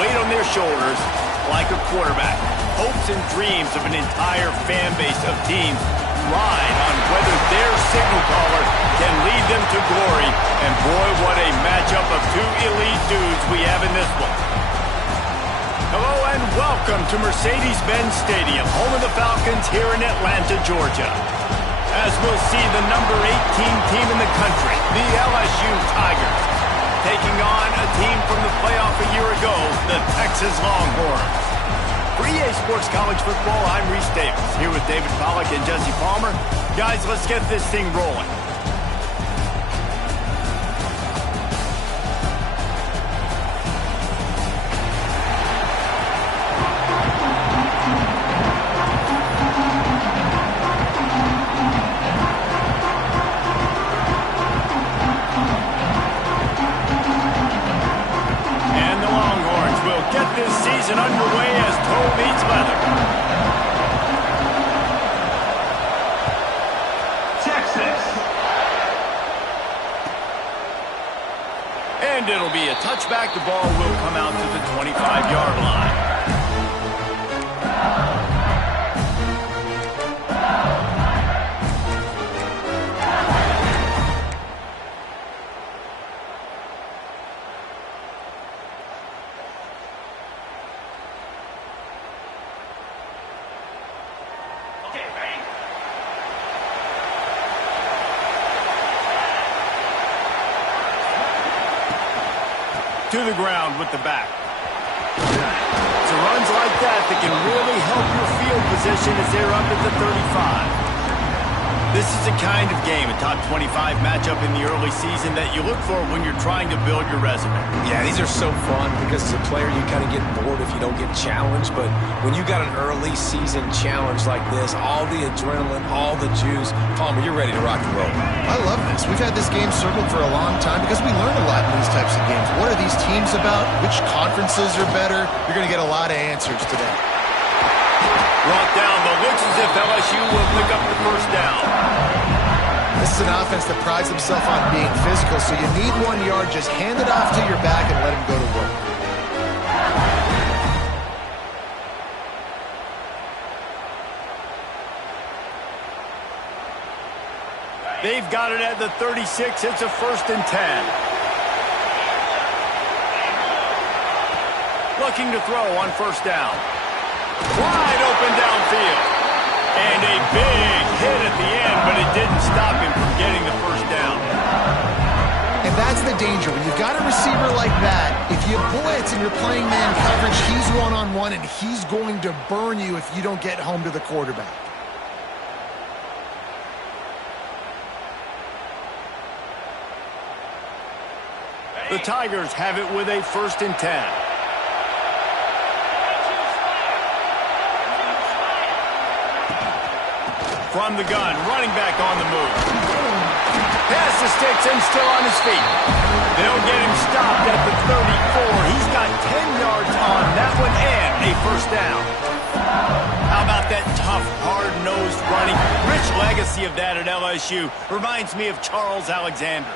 weight on their shoulders like a quarterback. Hopes and dreams of an entire fan base of teams ride on whether their signal caller can lead them to glory. And boy, what a matchup of two elite dudes we have in this one. Hello and welcome to Mercedes-Benz Stadium, home of the Falcons here in Atlanta, Georgia. As we'll see the number 18 team in the country, the LSU Tigers, taking on a team from the playoff a year ago, the Texas Longhorns. For EA Sports College Football, I'm Reese Davis, here with David Pollack and Jesse Palmer. Guys, let's get this thing rolling. Underway as toe meets leather. Texas. And it'll be a touchback. The ball will come out to the 25-yard line. To the ground with the back. It's runs like that can really help your field position as they're up at the 35. This is the kind of game, a top 25 matchup in the early season that you look for when you're trying to build your resume. Yeah, these are so fun because as a player you kind of get bored if you don't get challenged, but when you got an early season challenge like this, all the adrenaline, all the juice, Palmer, you're ready to rock and roll. I love this. We've had this game circled for a long time because we learn a lot in these types of games. What are these teams about? Which conferences are better? You're going to get a lot of answers today. Brought down, but looks as if LSU will pick up the first down. This is an offense that prides himself on being physical, so you need 1 yard. Just hand it off to your back and let him go to work. They've got it at the 36. It's a 1st and 10. Looking to throw on 1st down. Wide open downfield. And a big hit at the end, but it didn't stop him from getting the 1st down. And that's the danger. When you've got a receiver like that, if you blitz and you're playing man coverage, he's one-on-one, and he's going to burn you if you don't get home to the quarterback. The Tigers have it with a 1st and 10. From the gun, running back on the move. Pass the sticks and still on his feet. They'll get him stopped at the 34. He's got 10 yards on that one and a 1st down. How about that tough, hard-nosed running? Rich legacy of that at LSU. Reminds me of Charles Alexander.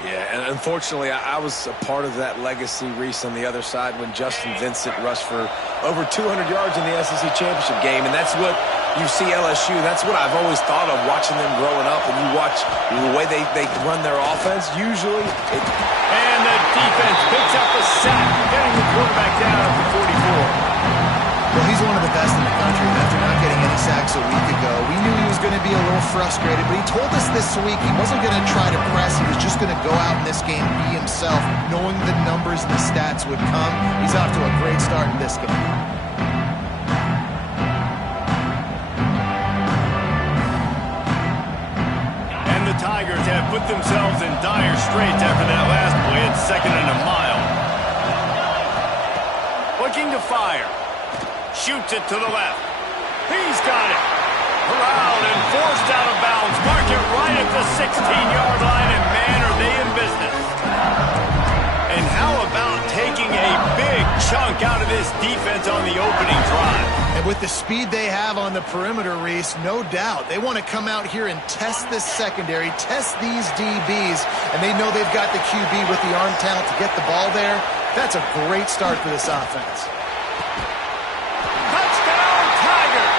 Yeah, and unfortunately, I was a part of that legacy, Reese, on the other side when Justin Vincent rushed for over 200 yards in the SEC Championship game, and that's what you see LSU. That's what I've always thought of watching them growing up, and you watch the way they run their offense. Usually, and the defense picks up a sack, getting the quarterback down at the 44. Well, he's one of the best in the country, and after not getting any sacks a week ago, we knew he was going to be a little frustrated, but he told us this week he wasn't going to try to press. He was just going to go out in this game, be himself, knowing the numbers and the stats would come. He's off to a great start in this game. And the Tigers have put themselves in dire straits after that last play at 2nd and a mile. Looking to fire. Shoots it to the left. He's got it. Corralled and forced out of bounds. Mark it right at the 16-yard line, and man, are they in business. And how about taking a big chunk out of this defense on the opening drive? And with the speed they have on the perimeter, Reese, no doubt, they want to come out here and test this secondary, test these DBs, and they know they've got the QB with the arm talent to get the ball there. That's a great start for this offense. Touchdown, Tigers!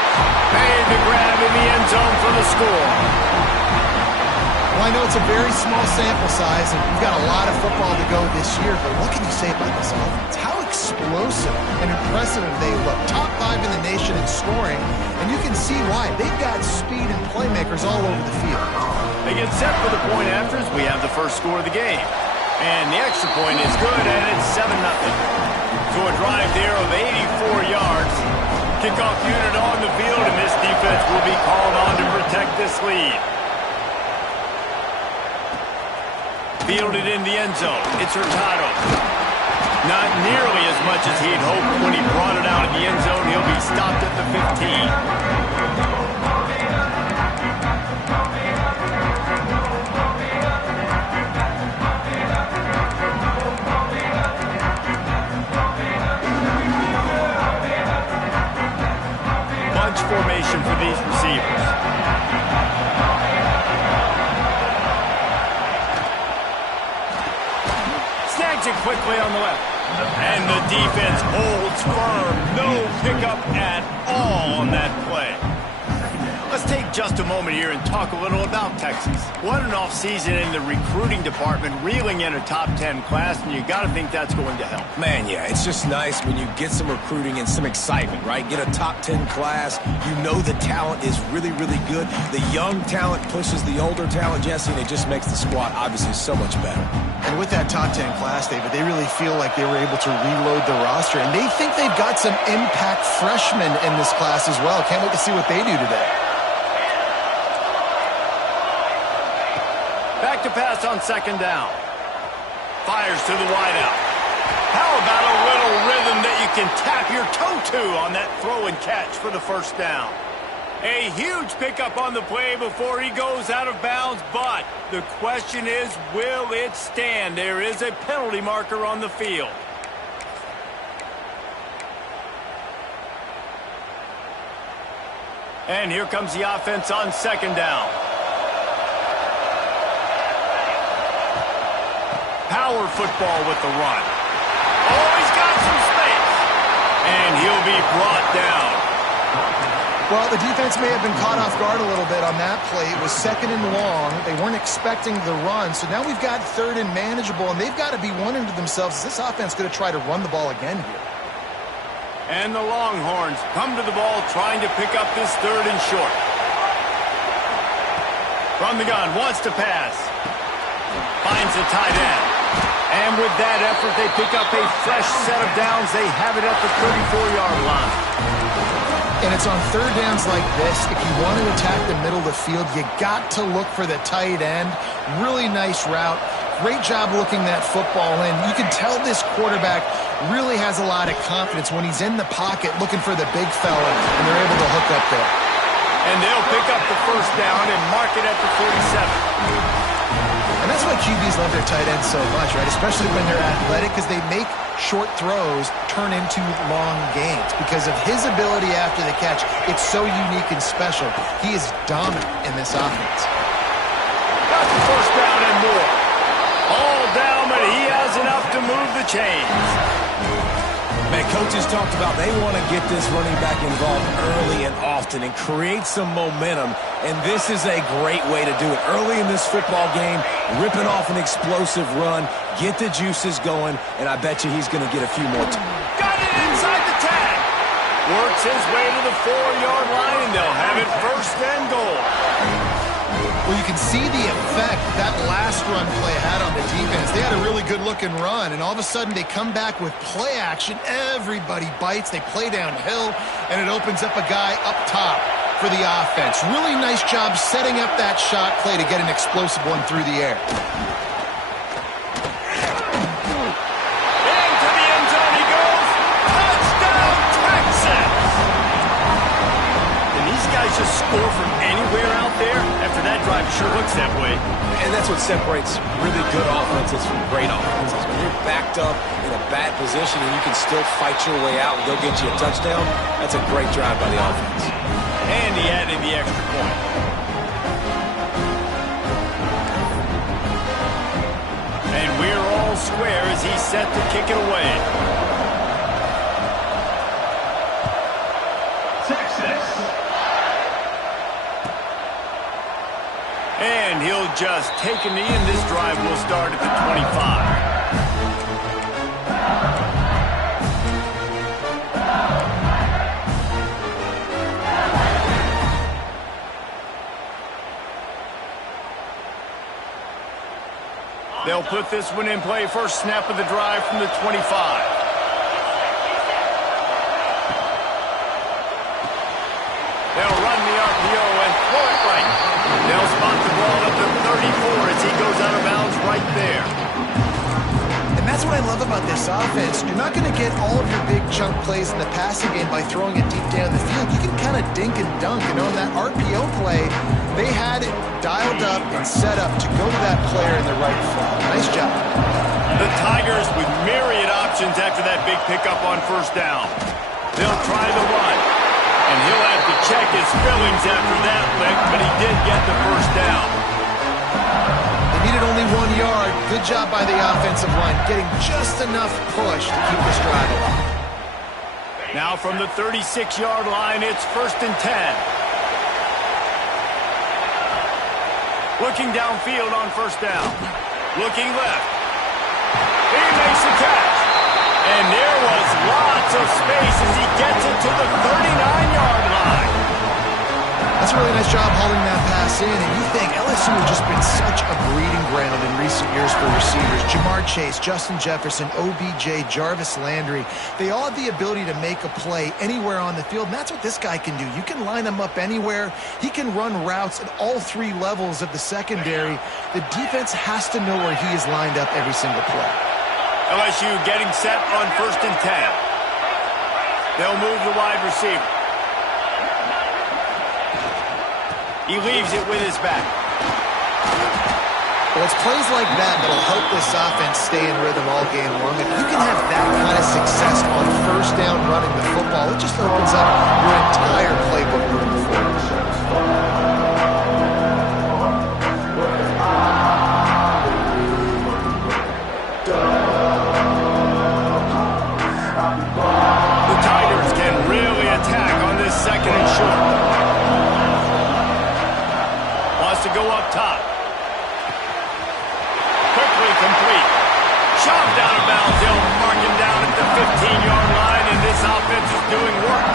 Made the grab in the end zone for the score. Well, I know it's a very small sample size, and we've got a lot of football to go this year, but what can you say about this offense? How explosive and impressive they look. Top 5 in the nation in scoring, and you can see why. They've got speed and playmakers all over the field. They get set for the point afters. We have the first score of the game. And the extra point is good, and it's 7-0. So a drive there of 84 yards. Kickoff unit on the field, and this defense will be called on to protect this lead. Fielded in the end zone. It's Hurtado. Not nearly as much as he'd hoped when he brought it out in the end zone. He'll be stopped at the 15. Bunch formation for these receivers. Snags it quickly on the left. And the defense holds firm. No pickup at all on that play. Let's take just a moment here and talk a little about Texas. What an offseason in the recruiting department, reeling in a top 10 class, and you got to think that's going to help. Man, yeah, it's just nice when you get some recruiting and some excitement, right? Get a top 10 class. You know the talent is really, really good. The young talent pushes the older talent, Jesse, and it just makes the squad obviously so much better. And with that top 10 class, David, they really feel like they were able to reload the roster, and they think they've got some impact freshmen in this class as well. Can't wait to see what they do today. Back to pass on second down. Fires to the wideout. How about a little rhythm that you can tap your toe to on that throw and catch for the first down? A huge pickup on the play before he goes out of bounds, but the question is, will it stand? There is a penalty marker on the field. And here comes the offense on second down. Power football with the run. Oh, he's got some space. And he'll be brought down. Well, the defense may have been caught off guard a little bit on that play. It was second and long. They weren't expecting the run. So now we've got third and manageable, and they've got to be wondering to themselves, is this offense going to try to run the ball again here? And the Longhorns come to the ball trying to pick up this third and short. From the gun, wants to pass. Finds the tight end. And with that effort, they pick up a fresh set of downs. They have it at the 34-yard line. And it's on third downs like this. If you want to attack the middle of the field, you got to look for the tight end. Really nice route. Great job looking that football in. You can tell this quarterback really has a lot of confidence when he's in the pocket looking for the big fella, and they're able to hook up there. And they'll pick up the first down and mark it at the 47. And that's why QBs love their tight ends so much, right? Especially when they're athletic, because they make short throws turn into long gains. Because of his ability after the catch, it's so unique and special. He is dominant in this offense. Got the first down and more. All down, but he has enough to move the chains. Man, coaches talked about they want to get this running back involved early and often and create some momentum, and this is a great way to do it. Early in this football game, ripping off an explosive run, get the juices going, and I bet you he's going to get a few more times. Got it inside the tag. Works his way to the 4-yard line, and they'll have it first and goal. Well, you can see the effect that last run play had on the defense. They had a really good-looking run, and all of a sudden they come back with play action. Everybody bites. They play downhill, and it opens up a guy up top for the offense. Really nice job setting up that shot play to get an explosive one through the air. Into the end zone he goes. Touchdown, Texas! And these guys just score from anywhere out there. After that drive, it sure looks that way. And that's what separates really good offenses from great offenses. When you're backed up in a bad position and you can still fight your way out and go get you a touchdown, that's a great drive by the offense. And he added the extra point. And we're all square as he's set to kick it away. Texas. And he'll just take a knee, and this drive will start at the 25. They'll put this one in play. First snap of the drive from the 25. They'll run the RPO and throw it right. They'll spot the ball at the 34 as he goes out of bounds right there. And that's what I love about this offense. You're not going to get all of your big chunk plays in the passing game by throwing it deep down the field. You can kind of dink and dunk. And on that RPO play, they had it dialed up and set up to go to that player in the right spot. Nice job. The Tigers with myriad options after that big pickup on first down. They'll try the run. And he'll have to check his fillings after that lick, but he did get the first down. They needed only 1 yard. Good job by the offensive line, getting just enough push to keep this drive alive. Now from the 36-yard line, it's 1st and 10. Looking downfield on first down. Looking left. He makes the catch. And there was lots of space as he gets it to the 39-yard line. That's a really nice job holding that pass in. And you think LSU has just been such a breeding ground in recent years for receivers. Jamar Chase, Justin Jefferson, OBJ, Jarvis Landry. They all have the ability to make a play anywhere on the field, and that's what this guy can do. You can line him up anywhere. He can run routes at all three levels of the secondary. The defense has to know where he is lined up every single play. LSU getting set on 1st and 10. They'll move the wide receiver. He leaves it with his back. Well, it's plays like that that'll help this offense stay in rhythm all game long. If you can have that kind of success on first down running the football, it just opens up your entire playbook moving forward. The Tigers can really attack on this 2nd and short. To go up top. Quickly complete. Shoved out of bounds. They'll mark him down at the 15-yard line, and this offense is doing work.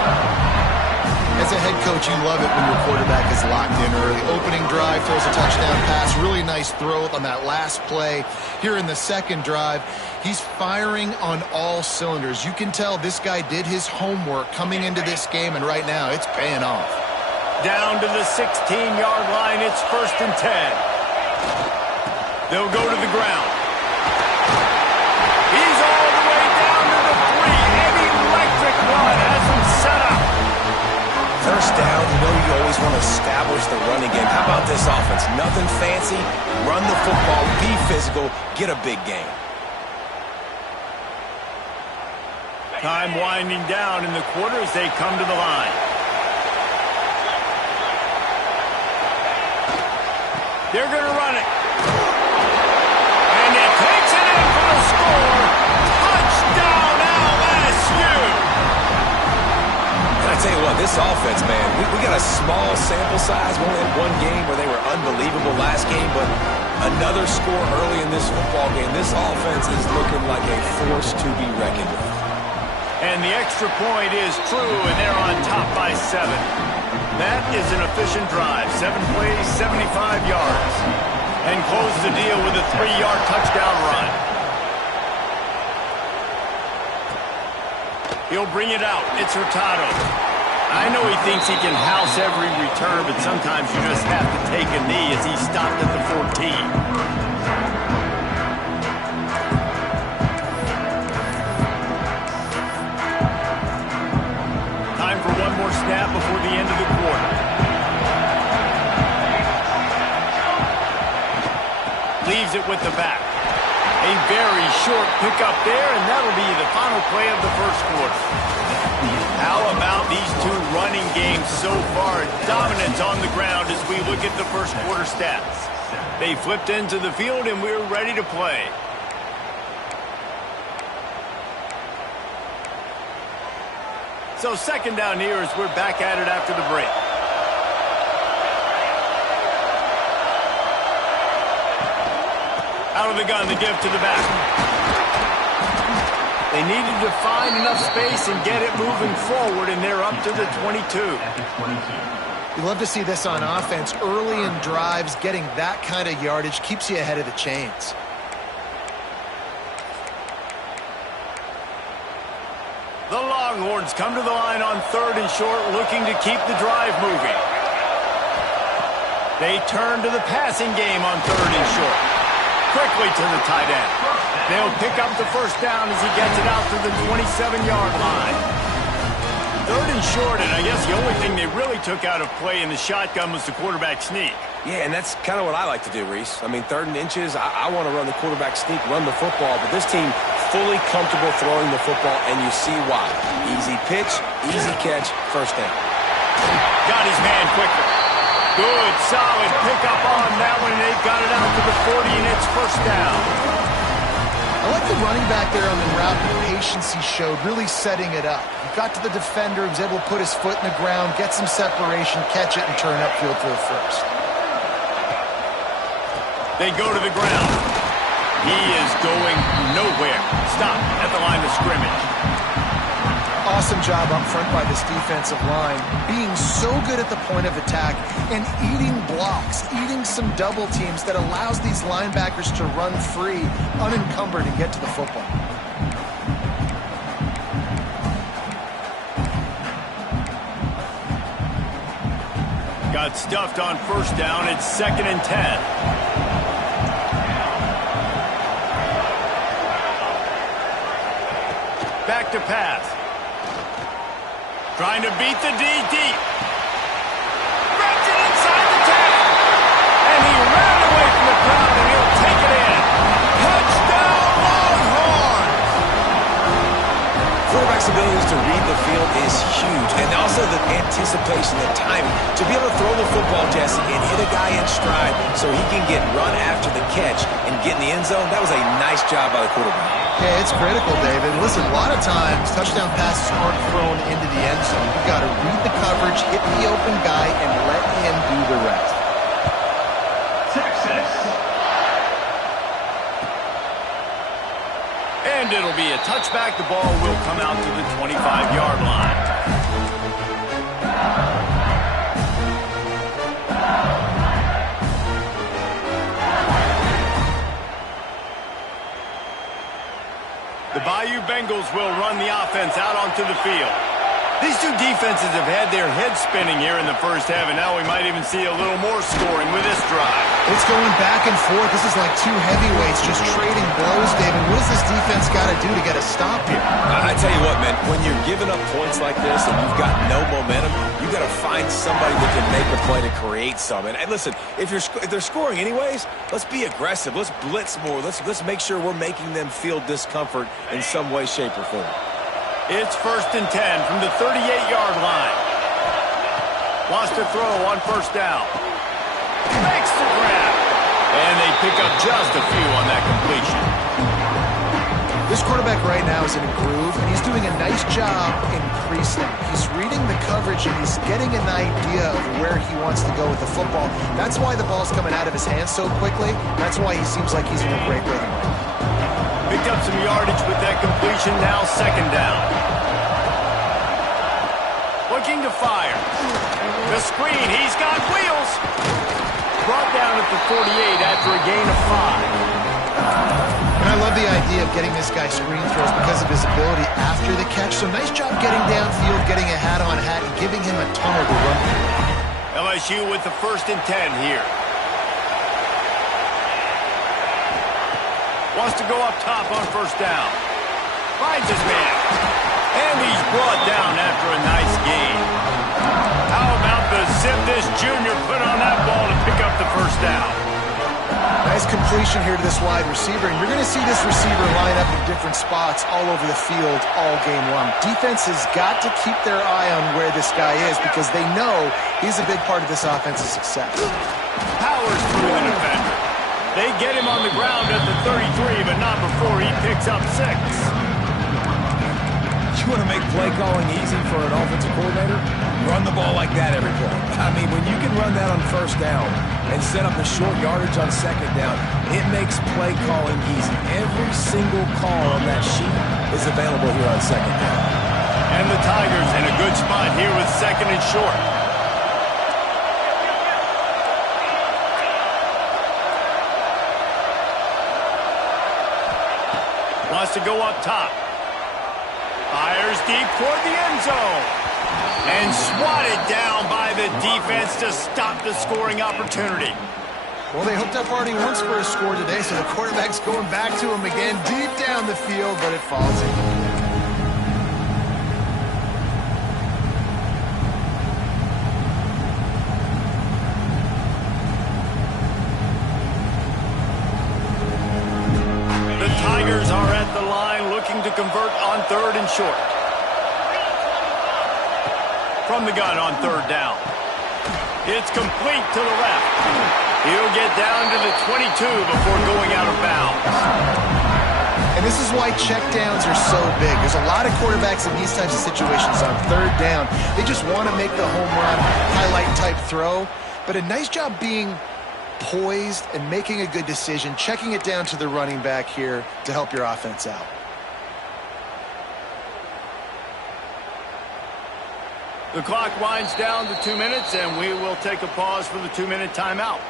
As a head coach, you love it when your quarterback is locked in early. Opening drive, throws a touchdown pass. Really nice throw on that last play. Here in the second drive, he's firing on all cylinders. You can tell this guy did his homework coming into this game, and right now it's paying off. Down to the 16-yard line, it's 1st and 10. They'll go to the ground. He's all the way down to the 3. An electric run has him set up. First down, you know you always want to establish the running game. How about this offense? Nothing fancy. Run the football, be physical, get a big gain. Time winding down in the quarter as they come to the line. They're going to run it. And it takes it in for the score. Touchdown, LSU. And I tell you what, this offense, man, we got a small sample size. We only had one game where they were unbelievable last game, but another score early in this football game. This offense is looking like a force to be reckoned with. And the extra point is true, and they're on top by 7. That is an efficient drive. 7 plays, 75 yards. And close the deal with a 3-yard touchdown run. He'll bring it out. It's Hurtado. I know he thinks he can house every return, but sometimes you just have to take a knee as he stopped at the 14. Time for one more snap before the end of the quarter. Leaves it with the back. A very short pickup there, and that'll be the final play of the first quarter. How about these two running games so far? Dominance on the ground as we look at the first quarter stats. They flipped into the field, and we're ready to play. So second down here as we're back at it after the break. Out of the gun to give to the back. They needed to find enough space and get it moving forward, and they're up to the 22. You love to see this on offense. Early in drives, getting that kind of yardage keeps you ahead of the chains. The Longhorns come to the line on 3rd and short, looking to keep the drive moving. They turn to the passing game on 3rd and short. Quickly to the tight end. They'll pick up the first down as he gets it out to the 27-yard line. 3rd and short, and I guess the only thing they really took out of play in the shotgun was the quarterback sneak. Yeah, and that's kind of what I like to do, Reese. I mean, 3rd and inches, I want to run the quarterback sneak, run the football, but this team fully comfortable throwing the football, and you see why. Easy pitch, easy catch, first down. Got his man quickly. Good, solid pickup on that one, and they've got it out to the 40, and it's first down. I like the running back there on the route, the patience he showed, really setting it up. He got to the defender, he was able to put his foot in the ground, get some separation, catch it, and turn upfield for the first. They go to the ground. He is going nowhere. Stop at the line of scrimmage. Awesome job up front by this defensive line, being so good at the point of attack and eating blocks, eating some double teams that allows these linebackers to run free, unencumbered, and get to the football. Got stuffed on first down. It's 2nd and 10. Back to pass. Trying to beat the D deep. Wrapped it inside the 10. And he ran away from the crowd, and he'll take it in. Touchdown, Longhorns! Quarterback's abilities to read the field is huge, and also the anticipation, the timing. To be able to throw the football, Jesse, and hit a guy in stride so he can get run after the catch and get in the end zone, that was a nice job by the quarterback. Yeah, it's critical, David. Listen, a lot of times touchdown passes aren't thrown into the end zone. You've got to read the coverage, hit the open guy, and let him do the rest. Texas. And it'll be a touchback. The ball will come out to the 25-yard line. The Bayou Bengals will run the offense out onto the field. These two defenses have had their heads spinning here in the first half, and now we might even see a little more scoring with this drive. It's going back and forth. This is like two heavyweights just trading blows, David. What does this defense got to do to get a stop here? I tell you what, man, when you're giving up points like this and you've got no momentum, you got to find somebody that can make a play to create something. And listen, if they're scoring anyways, let's be aggressive. Let's blitz more. Let's make sure we're making them feel discomfort in some way, shape, or form. It's 1st and 10 from the 38-yard line. Wants to throw on first down. Makes the grab. And they pick up just a few on that completion. This quarterback right now is in a groove, and he's doing a nice job in pre-snap. He's reading the coverage, and he's getting an idea of where he wants to go with the football. That's why the ball's coming out of his hands so quickly. That's why he seems like he's in a great rhythm. Picked up some yardage with that completion. Now 2nd down. Looking to fire. The screen. He's got wheels. Brought down at the 48 after a gain of 5. And I love the idea of getting this guy screen throws because of his ability after the catch. So nice job getting downfield, getting a hat-on-hat, and giving him a tunnel to run through. LSU with the 1st and 10 here. Wants to go up top on first down. Finds his man. And he's brought down after a nice gain. How about the zip this junior put on that ball to pick up the first down? Nice completion here to this wide receiver. And you're going to see this receiver line up in different spots all over the field all game long. Defense has got to keep their eye on where this guy is because they know he's a big part of this offense's success. Powers through the defender. They get him on the ground at the 33, but not before he picks up 6. You want to make play calling easy for an offensive coordinator? Run the ball like that every play. I mean, when you can run that on first down and set up the short yardage on second down, it makes play calling easy. Every single call on that sheet is available here on second down. And the Tigers in a good spot here with second and short. Wants to go up top. Fires deep toward the end zone. And swatted down by the defense to stop the scoring opportunity. Well, they hooked up already once for a score today, so the quarterback's going back to him again deep down the field, but it falls in. The Tigers are at the line looking to convert on third and short. From the gun on third down. It's complete to the left. He'll get down to the 22 before going out of bounds. And this is why checkdowns are so big. There's a lot of quarterbacks in these types of situations on third down. They just want to make the home run, highlight type throw. But a nice job being poised and making a good decision, checking it down to the running back here to help your offense out. The clock winds down to 2 minutes, and we will take a pause for the 2-minute timeout.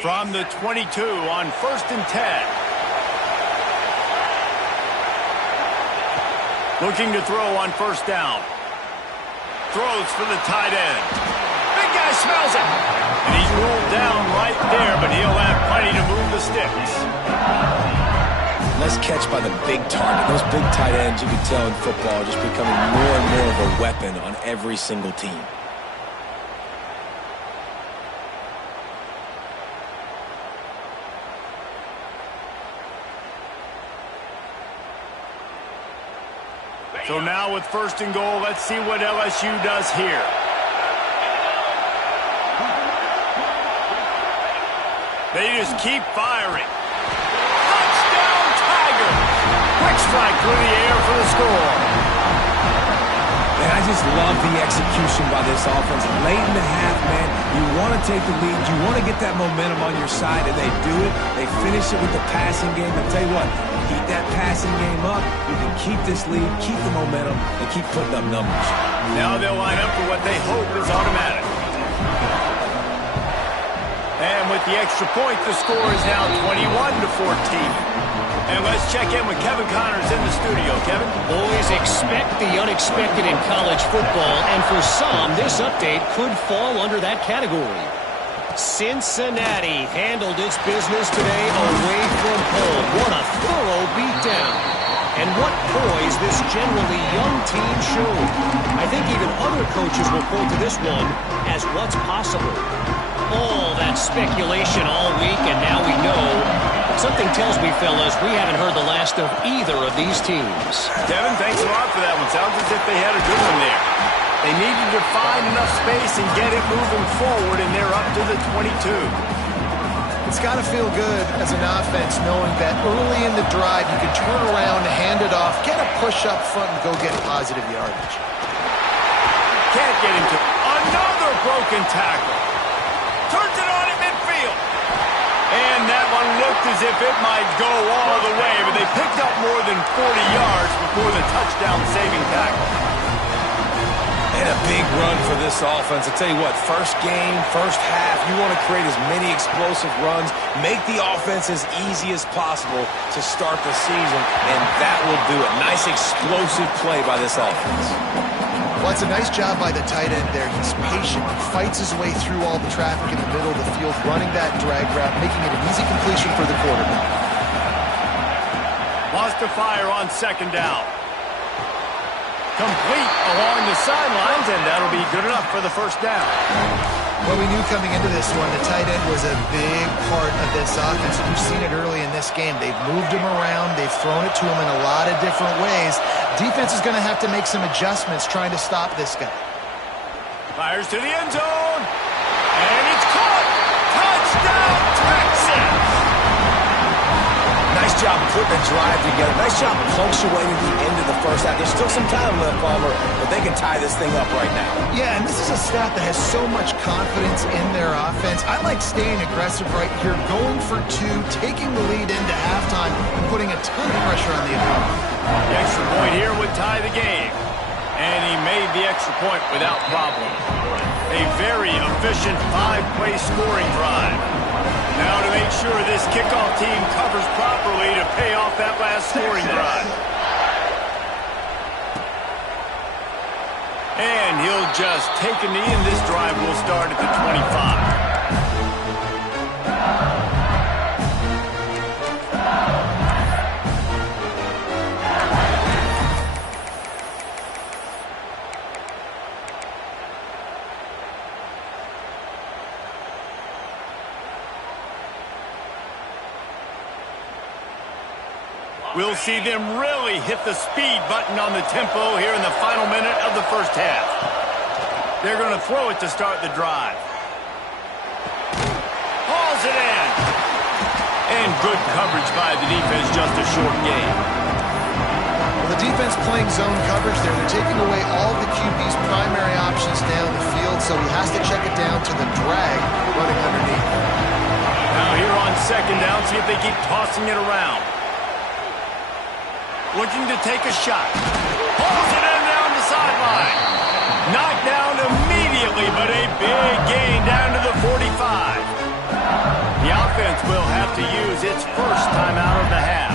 From the 22 on 1st and 10. Looking to throw on first down. Throws for the tight end. Big guy smells it. And he's rolled down right there, but he'll have plenty to move the sticks. Nice catch by the big target. Those big tight ends, you can tell in football, just becoming more and more of a weapon on every single team. So now with 1st and goal, let's see what LSU does here. They just keep firing. Touchdown, Tigers! Quick strike through the air for the score. And I just love the execution by this offense. Late in the half, man, you want to take the lead. You want to get that momentum on your side, and they do it. They finish it with the passing game. I'll tell you what, keep that passing game up. You can keep this lead, keep the momentum, and keep putting up numbers. Now they'll line up for what they hope is automatic. And with the extra point, the score is now 21-14. And let's check in with Kevin Connors in the studio. Kevin? Boys, expect the unexpected in college football, and for some, this update could fall under that category. Cincinnati handled its business today away from home. What a thorough beatdown. And what poise this generally young team showed. I think even other coaches will point to this one as what's possible. All that speculation all week, and now we know. Something tells me, fellas, we haven't heard the last of either of these teams. Kevin, thanks a lot for that one. Sounds as if they had a good one there. They needed to find enough space and get it moving forward, and they're up to the 22. It's got to feel good as an offense knowing that early in the drive you can turn around, hand it off, get a push up front, and go get positive yardage. Can't get into another broken tackle. Turns it on at midfield. And that one looked as if it might go all the way, but they picked up more than 40 yards before the touchdown-saving tackle. And a big run for this offense. I'll tell you what, first game, first half, you want to create as many explosive runs, make the offense as easy as possible to start the season, and that will do it. Nice explosive play by this offense. Well, it's a nice job by the tight end there. He's patient. He fights his way through all the traffic in the middle of the field, running that drag route, making it an easy completion for the quarterback. Wants to to fire on second down. Complete along the sidelines, and that'll be good enough for the first down. Well, we knew coming into this one, the tight end was a big part of this offense. You've seen it early in this game. They've moved him around. They've thrown it to him in a lot of different ways. Defense is going to have to make some adjustments trying to stop this guy. Fires to the end zone, and it's caught. Touchdown, Texans! Nice job putting a drive together. Nice job punctuating the end of the first half. There's still some time left, Palmer, but they can tie this thing up right now. Yeah, and this is a staff that has so much confidence in their offense. I like staying aggressive right here, going for two, taking the lead into halftime, and putting a ton of pressure on the opponent. The extra point here would tie the game. And he made the extra point without problem. A very efficient 5-play scoring drive. Now to make sure this kickoff team covers properly to pay off that last scoring drive. And he'll just take a knee, and this drive will start at the 25. We'll see them really hit the speed button on the tempo here in the final minute of the first half. They're going to throw it to start the drive. Hauls it in. And good coverage by the defense, just a short gain. Well, the defense playing zone coverage there. They're taking away all the QB's primary options down the field, so he has to check it down to the drag running underneath. Now here on second down, see if they keep tossing it around. Looking to take a shot. Pulls it in down the sideline. Knocked down immediately, but a big gain down to the 45. The offense will have to use its first timeout of the half.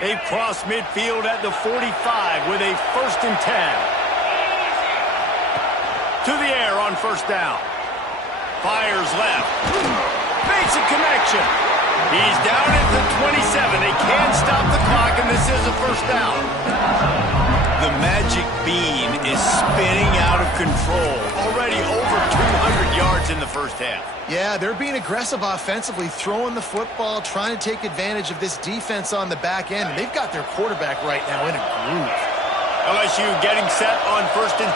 They cross midfield at the 45 with a 1st and 10. To the air on first down. Fires left. Makes a connection. He's down at the 27. They can't stop the clock, and this is a first down. The magic bean is spinning out of control. Already over 200 yards in the first half. Yeah, they're being aggressive offensively, throwing the football, trying to take advantage of this defense on the back end. They've got their quarterback right now in a groove. LSU getting set on 1st and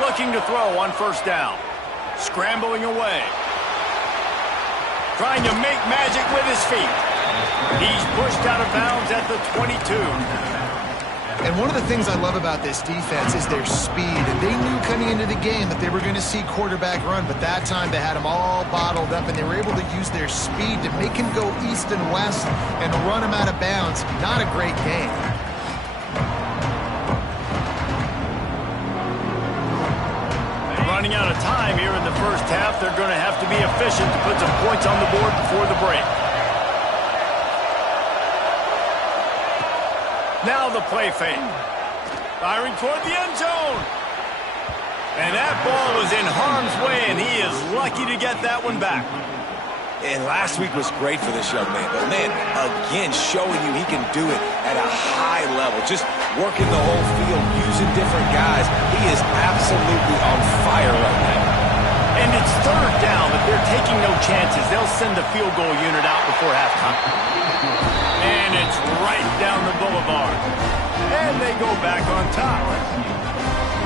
10. Looking to throw on first down. Scrambling away. Trying to make magic with his feet. He's pushed out of bounds at the 22. And one of the things I love about this defense is their speed. And they knew coming into the game that they were going to see quarterback run, but that time they had him all bottled up, and they were able to use their speed to make him go east and west and run him out of bounds. Not a great game. Running out of time here in the first half. They're going to have to be efficient to put some points on the board before the break. Now the play fake. Firing toward the end zone. And that ball was in harm's way, and he is lucky to get that one back. And last week was great for this young man. But, man, again, showing you he can do it at a high level. Just working the whole field, using different guys. He is absolutely on fire right now. And it's third down, but they're taking no chances. They'll send the field goal unit out before halftime. And it's right down the boulevard. And they go back on top.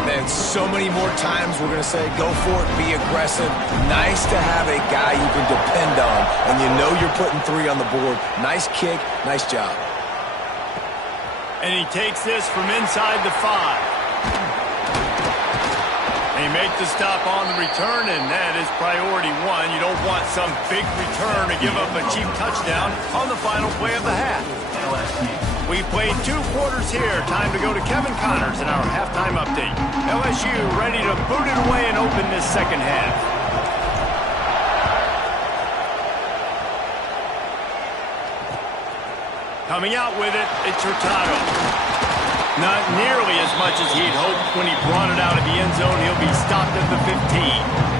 Man, so many more times we're going to say, go for it, be aggressive. Nice to have a guy you can depend on, and you know you're putting 3 on the board. Nice kick, nice job. And he takes this from inside the 5. They make the stop on the return, and that is priority 1. You don't want some big return to give up a cheap touchdown on the final play of the half. We played 2 quarters here. Time to go to Kevin Connors in our halftime update. LSU ready to boot it away and open this second half. Coming out with it, it's Hurtado. Not nearly as much as he'd hoped when he brought it out of the end zone. He'll be stopped at the 15.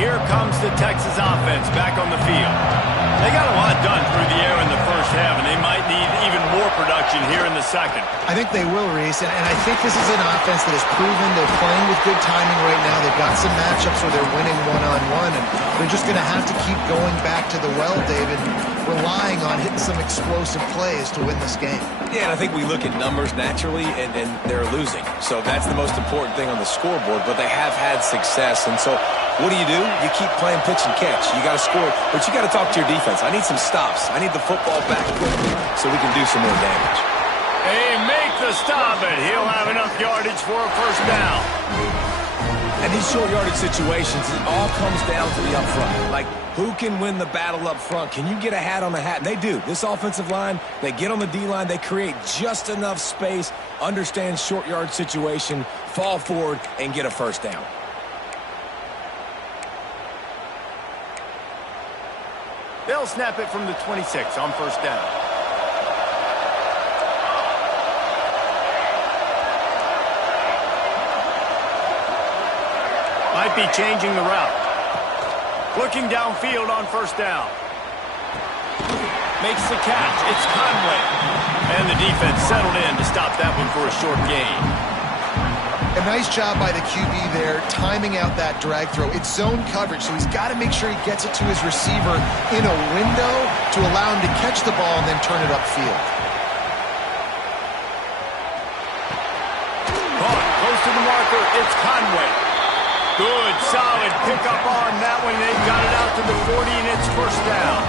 Here comes the Texas offense back on the field. They got a lot done through the air in the first half, and they might need even more production here in the second. I think they will, Reese, and I think this is an offense that has proven they're playing with good timing right now. They've got some matchups where they're winning one-on-one, and they're just going to have to keep going back to the well, David, relying on hitting some explosive plays to win this game. Yeah, and I think we look at numbers naturally, and they're losing. So that's the most important thing on the scoreboard, but they have had success, and so what do? You keep playing pitch and catch. You got to score, but you got to talk to your defense. I need some stops. I need the football back quickly so we can do some more damage. They make the stop, and he'll have enough yardage for a first down. And these short yardage situations, it all comes down to the up front. Like, who can win the battle up front? Can you get a hat on a hat? And they do. This offensive line, they get on the D-line, they create just enough space, understand short yard situation, fall forward, and get a first down. They'll snap it from the 26 on first down. Might be changing the route. Looking downfield on first down. Makes the catch. It's Conway. And the defense settled in to stop that one for a short gain. A nice job by the QB there, timing out that drag throw. It's zone coverage, so he's got to make sure he gets it to his receiver in a window to allow him to catch the ball and then turn it upfield. Caught close to the marker. It's Conway. Good, solid pickup on that one. They got it out to the 40, and it's first down.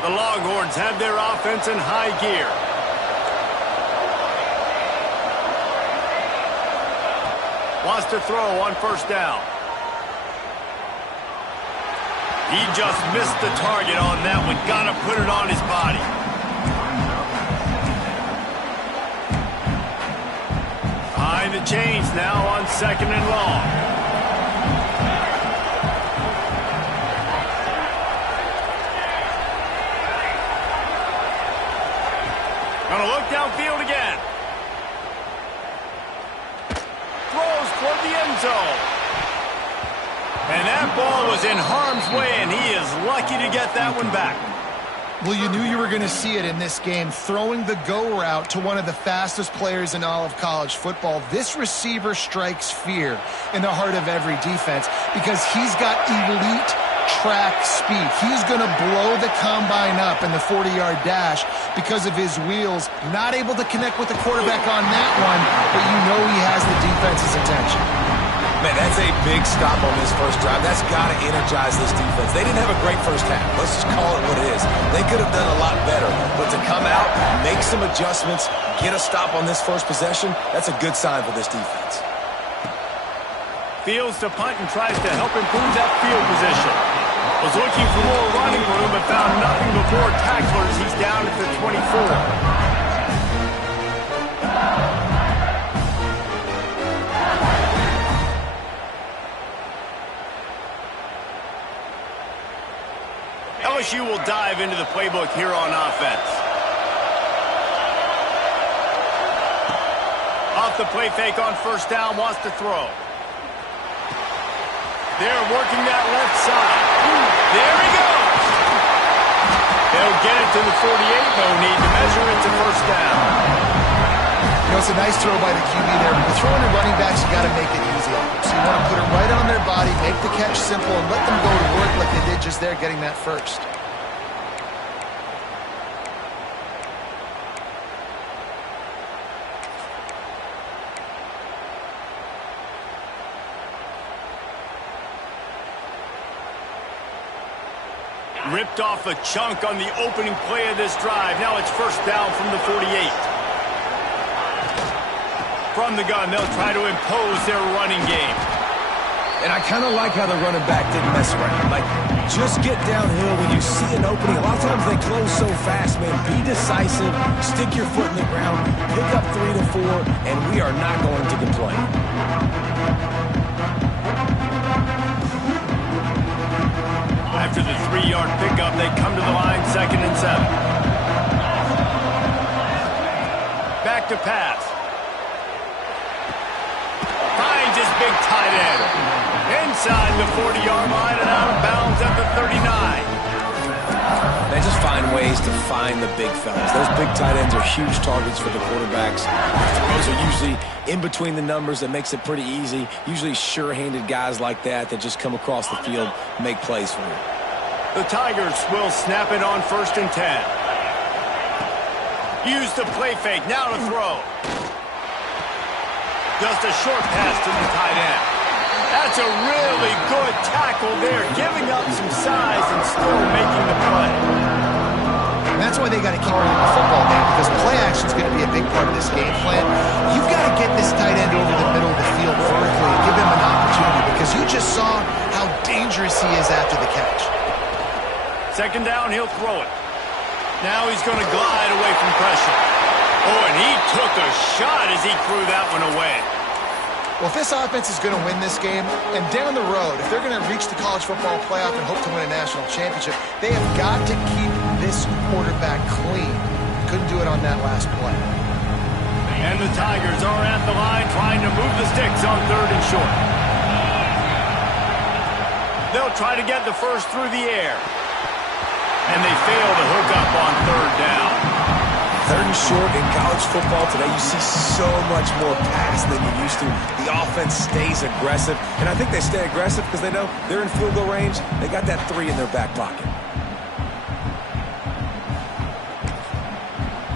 The Longhorns have their offense in high gear. Wants to throw on first down. He just missed the target on that one. Got to put it on his body. Behind the chains now on second and long. Gonna look downfield again. Throws toward the end zone. And that ball was in harm's way, and he is lucky to get that one back. Well, you knew you were going to see it in this game, throwing the go route to one of the fastest players in all of college football. This receiver strikes fear in the heart of every defense because he's got elite track speed. He's going to blow the combine up in the 40-yard dash because of his wheels. Not able to connect with the quarterback on that one, but you know he has the defense's attention. Man, that's a big stop on this first drive. That's got to energize this defense. They didn't have a great first half. Let's just call it what it is. They could have done a lot better. But to come out, make some adjustments, get a stop on this first possession, that's a good sign for this defense. Fields to punt and tries to help improve that field position. Was looking for more running room, but found nothing before tacklers. He's down at the 24. LSU will dive into the playbook here on offense. Off the play fake on first down, wants to throw. They're working that left side. There he goes. They'll get it to the 48. No need to measure it to first down. You know, it's a nice throw by the QB there, but throwing to running backs, you got to make it easy on them. So you want to put it right on their body, make the catch simple, and let them go to work like they did just there, getting that first. Ripped off a chunk on the opening play of this drive. Now it's first down from the 48. From the gun, they'll try to impose their running game. And I kind of like how the running back didn't mess around. Like, just get downhill when you see an opening. A lot of times they close so fast, man. Be decisive, stick your foot in the ground, pick up 3 to 4, and we are not going to complain. After the 3-yard pickup, they come to the line, 2nd and 7. Back to pass. Finds his big tight end. Inside the 40-yard line and out of bounds at the 39. They just find ways to find the big fellas. Those big tight ends are huge targets for the quarterbacks. Those are usually in between the numbers. That makes it pretty easy. Usually sure-handed guys like that just come across the field, make plays for you. The Tigers will snap it on 1st and 10. Use the play fake, now to throw. Just a short pass to the tight end. That's a really good tackle there, giving up some size and still making the play. And that's why they got to keep running the football, man, because play action is going to be a big part of this game plan. You've got to get this tight end over the middle of the field vertically and give him an opportunity, because you just saw how dangerous he is after the catch. 2nd down, he'll throw it. Now he's going to glide away from pressure. Oh, and he took a shot as he threw that one away. Well, if this offense is going to win this game, and down the road, if they're going to reach the college football playoff and hope to win a national championship, they have got to keep this quarterback clean. Couldn't do it on that last play. And the Tigers are at the line trying to move the sticks on 3rd and short. They'll try to get the first through the air. And they fail to hook up on 3rd down. 3rd and short in college football today, you see so much more pass than you used to. The offense stays aggressive, and I think they stay aggressive because they know they're in field goal range. They got that 3 in their back pocket.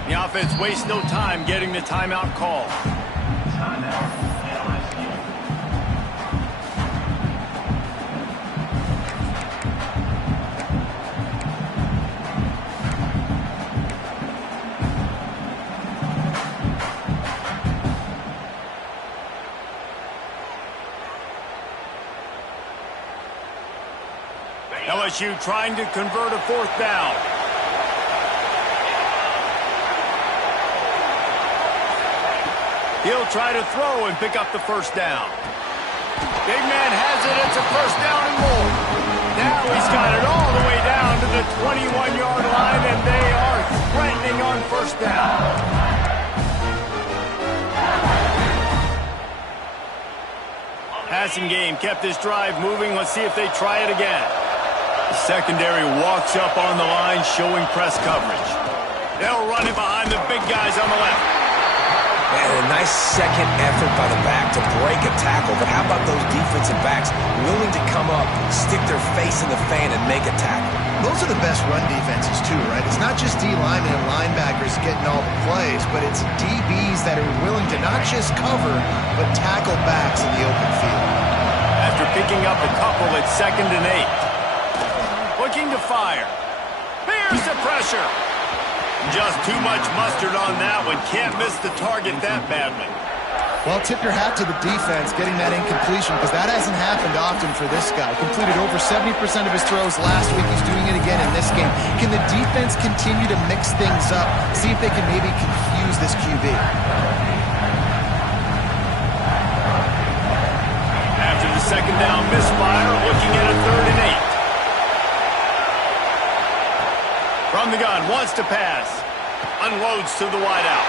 The offense wastes no time getting the timeout call. LSU trying to convert a 4th down. He'll try to throw and pick up the 1st down. Big man has it. It's a 1st down and more. Now he's got it all the way down to the 21-yard line, and they are threatening on 1st down. Passing game kept this drive moving. Let's see if they try it again. The secondary walks up on the line, showing press coverage. They'll run it behind the big guys on the left. Man, a nice second effort by the back to break a tackle. But how about those defensive backs willing to come up, stick their face in the fan, and make a tackle? Those are the best run defenses, too, right? It's not just D linemen and linebackers getting all the plays, but it's DBs that are willing to not just cover, but tackle backs in the open field. After picking up a couple, it's 2nd and 8. Looking to fire. Here's the pressure. Just too much mustard on that one. Can't miss the target that badly. Well, tip your hat to the defense getting that incompletion, because that hasn't happened often for this guy. Completed over 70% of his throws last week. He's doing it again in this game. Can the defense continue to mix things up, see if they can maybe confuse this QB? After the 2nd down misfire, looking at a 3rd and 8. From the gun, wants to pass. Unloads to the wideout.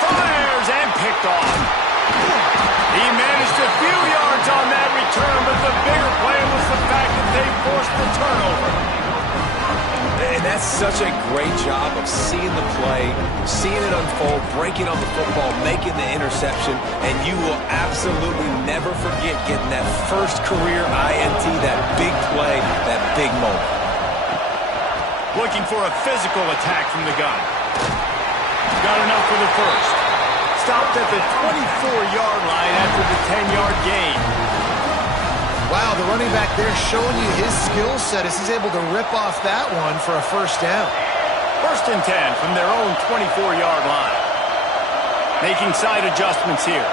Fires and picked off. He managed a few yards on that return, but the bigger play was the fact that they forced the turnover. And that's such a great job of seeing the play, seeing it unfold, breaking on the football, making the interception, and you will absolutely never forget getting that first career INT, that big play, that big moment. Looking for a physical attack from the gun. Got enough for the first. Stopped at the 24-yard line after the 10-yard gain. Wow, the running back there showing you his skill set as he's able to rip off that one for a 1st down. 1st and 10 from their own 24-yard line. Making side adjustments here.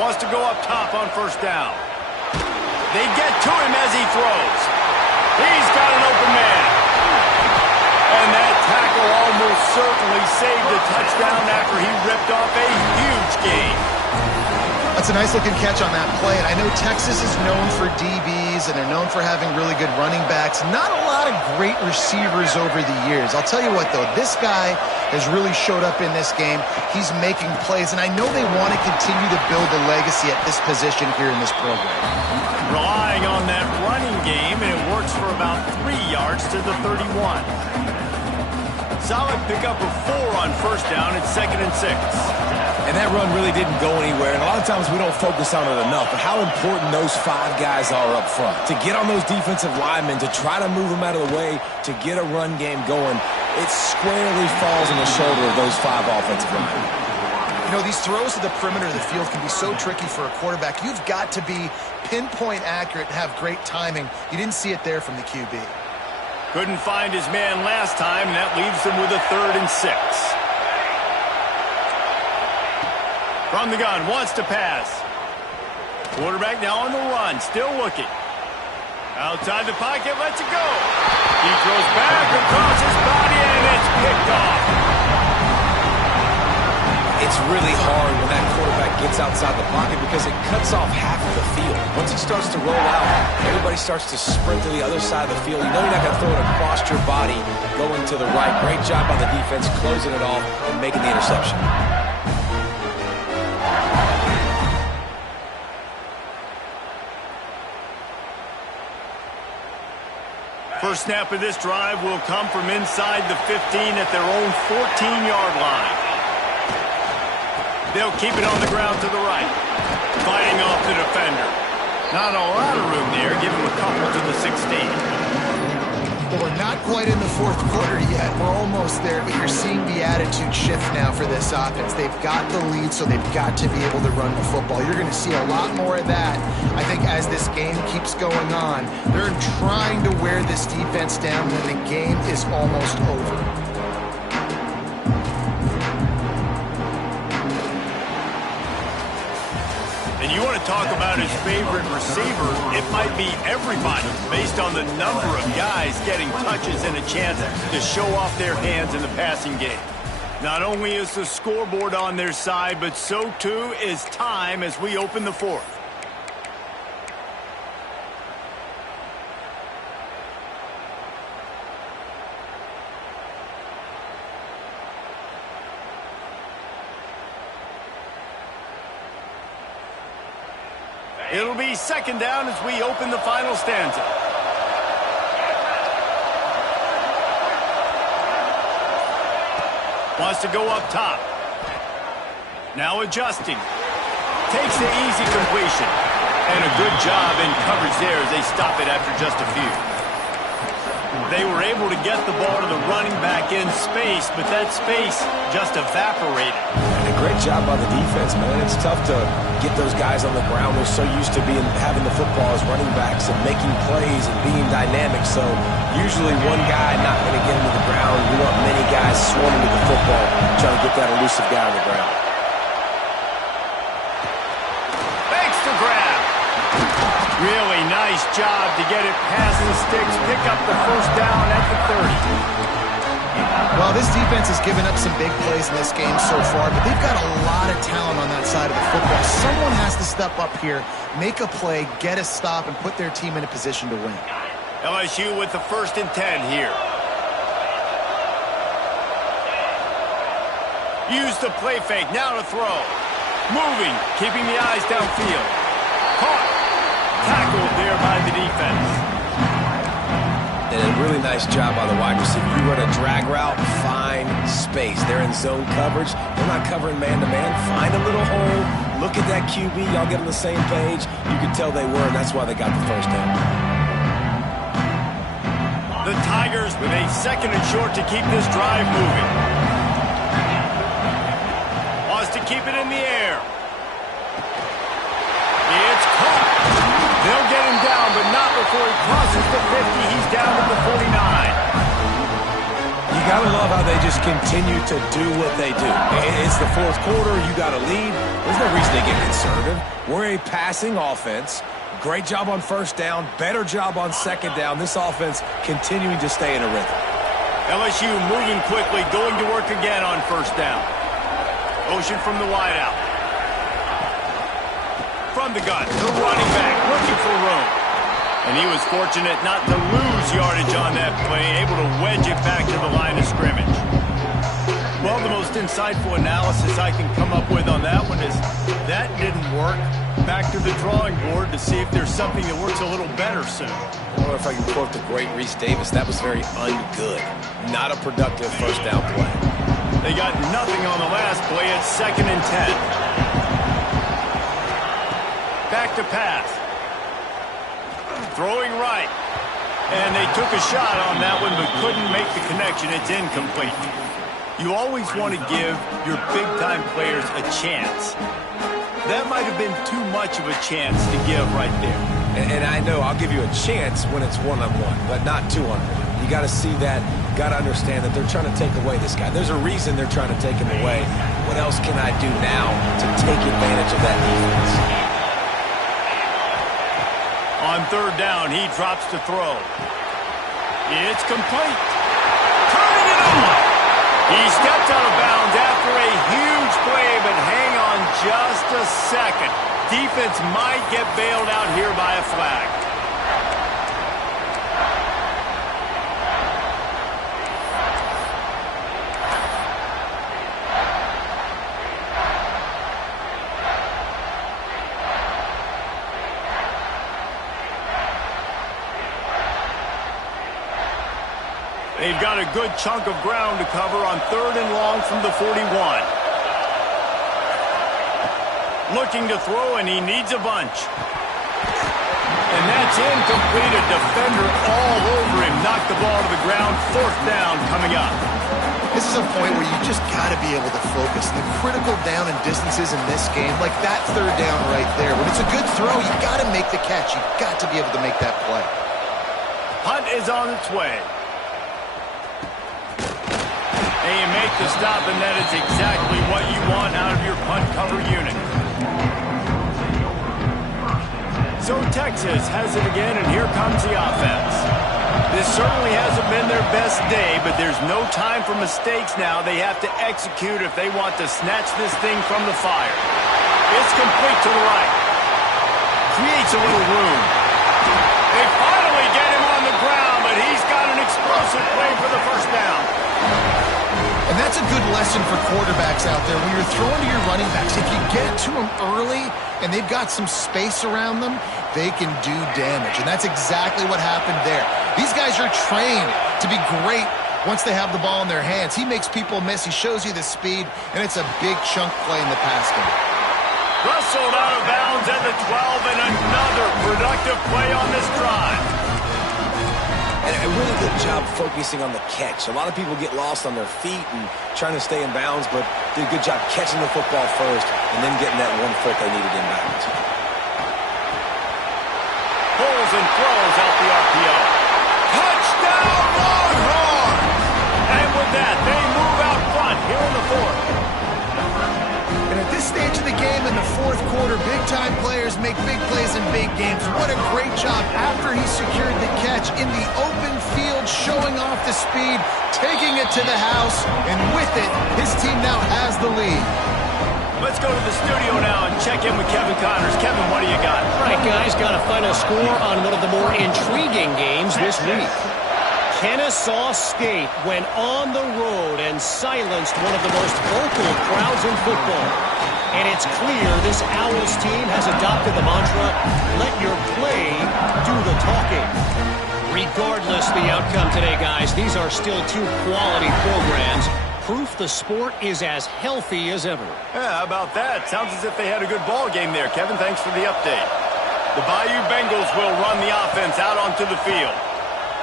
Wants to go up top on first down. They get to him as he throws. He's got an open man. And that tackle almost certainly saved a touchdown after he ripped off a huge gain. That's a nice-looking catch on that play, and I know Texas is known for DBs, and they're known for having really good running backs. Not a lot of great receivers over the years. I'll tell you what, though, this guy has really showed up in this game. He's making plays, and I know they want to continue to build a legacy at this position here in this program. Relying on that running game, and it works for about 3 yards to the 31. Solid pickup of 4 on first down at 2nd and 6. And that run really didn't go anywhere, and a lot of times we don't focus on it enough, but how important those 5 guys are up front. To get on those defensive linemen, to try to move them out of the way, to get a run game going, it squarely falls on the shoulder of those 5 offensive linemen. You know, these throws to the perimeter of the field can be so tricky for a quarterback. You've got to be pinpoint accurate and have great timing. You didn't see it there from the QB. Couldn't find his man last time, and that leaves them with a 3rd and 6. From the gun, wants to pass. Quarterback now on the run, still looking. Outside the pocket, lets it go. He throws back across his body, and it's picked off. It's really hard when that quarterback gets outside the pocket because it cuts off half of the field. Once it starts to roll out, everybody starts to sprint to the other side of the field. You know you're not going to throw it across your body going to the right. Great job by the defense closing it off and making the interception. First snap of this drive will come from inside the 15 at their own 14-yard line. They'll keep it on the ground to the right. Fighting off the defender. Not a lot of room there. Give him a couple to the 16. Well, we're not quite in the 4th quarter yet. We're almost there, but you're seeing the attitude shift now for this offense. They've got the lead, so they've got to be able to run the football. You're going to see a lot more of that, I think, as this game keeps going on. They're trying to wear this defense down, and the game is almost over. And you want to talk about his favorite receiver, it might be everybody based on the number of guys getting touches and a chance to show off their hands in the passing game. Not only is the scoreboard on their side, but so too is time as we open the 4th. It'll be 2nd down as we open the final stanza. Wants to go up top. Now adjusting. Takes the easy completion. And a good job in coverage there as they stop it after just a few. They were able to get the ball to the running back in space, but that space just evaporated. And a great job by the defense, man. It's tough to get those guys on the ground. They're so used to having the football as running backs and making plays and being dynamic. So usually one guy not going to get into the ground. You want many guys swarming with the football, trying to get that elusive guy on the ground. Thanks to grab. Really nice job to get it past the sticks, pick up the first down at the 30. Well, this defense has given up some big plays in this game so far, but they've got a lot of talent on that side of the football. Someone has to step up here, make a play, get a stop, and put their team in a position to win. LSU with the 1st and 10 here. Use the play fake, now to throw. Moving, keeping the eyes downfield. Caught. Tackled there by the defense. And a really nice job by the wide receiver. You run a drag route, find space. They're in zone coverage. They're not covering man-to-man. Find a little hole. Look at that QB. Y'all get on the same page. You can tell they were, and that's why they got the first down. The Tigers with a 2nd and short to keep this drive moving. Wants to keep it in the air. It's caught. They'll get him down, but not before he crosses the 50. He's down to the 49. You got to love how they just continue to do what they do. It's the fourth quarter. You got to lead. There's no reason to get conservative. We're a passing offense. Great job on first down. Better job on second down. This offense continuing to stay in a rhythm. LSU moving quickly, going to work again on first down. Motion from the wideout. From the gun, the running back looking for room. And he was fortunate not to lose yardage on that play, able to wedge it back to the line of scrimmage. Well, the most insightful analysis I can come up with on that one is that didn't work. Back to the drawing board to see if there's something that works a little better soon. Or if I can quote the great Reese Davis, that was very ungood. Not a productive first down play. They got nothing on the last play. It's 2nd and 10. Back to pass. Throwing right. And they took a shot on that one but couldn't make the connection. It's incomplete. You always want to give your big-time players a chance. That might have been too much of a chance to give right there. And I know I'll give you a chance when it's one-on-one, but not two-on-one. You got to see that, got to understand that they're trying to take away this guy. There's a reason they're trying to take him away. What else can I do now to take advantage of that defense? On third down, he drops to throw. It's complete. Turning it on. He stepped out of bounds after a huge play, but hang on just a second. Defense might get bailed out here by a flag. They've got a good chunk of ground to cover on 3rd and long from the 41. Looking to throw, and he needs a bunch. And that's incomplete. A defender all over him. Knocked the ball to the ground. 4th down coming up. This is a point where you just got to be able to focus. The critical down and distances in this game, like that 3rd down right there. When it's a good throw, you got to make the catch. You got to be able to make that play. Punt is on its way. And you make the stop, and that is exactly what you want out of your punt cover unit. So Texas has it again, and here comes the offense. This certainly hasn't been their best day, but there's no time for mistakes now. They have to execute if they want to snatch this thing from the fire. It's complete to the right. Creates a little room. They finally get him on the ground, but he's got an explosive play for the first down. And that's a good lesson for quarterbacks out there. When you're throwing to your running backs, if you get to them early and they've got some space around them, they can do damage. And that's exactly what happened there. These guys are trained to be great once they have the ball in their hands. He makes people miss. He shows you the speed, and it's a big chunk play in the pass game. Rustled out of bounds at the 12, and another productive play on this drive. And a really good job focusing on the catch. A lot of people get lost on their feet and trying to stay in bounds, but did a good job catching the football first and then getting that 1 foot they needed in bounds. Pulls and throws out the RPO. Touchdown, Longhorns! And with that, they move out front here in the 4th. And at this stage of the game in the 4th quarter, big-time players make big plays in big games. What a great job after he secured the catch in the open field, showing off the speed, taking it to the house, and with it, his team now has the lead. Let's go to the studio now and check in with Kevin Connors. Kevin, what do you got? All right, guys, got a final score on one of the more intriguing games this week. Kennesaw State went on the road and silenced one of the most vocal crowds in football. And it's clear this Owls team has adopted the mantra, let your play do the talking. Regardless the outcome today, guys, these are still 2 quality programs. Proof the sport is as healthy as ever. Yeah, how about that? Sounds as if they had a good ball game there. Kevin, thanks for the update. The Bayou Bengals will run the offense out onto the field.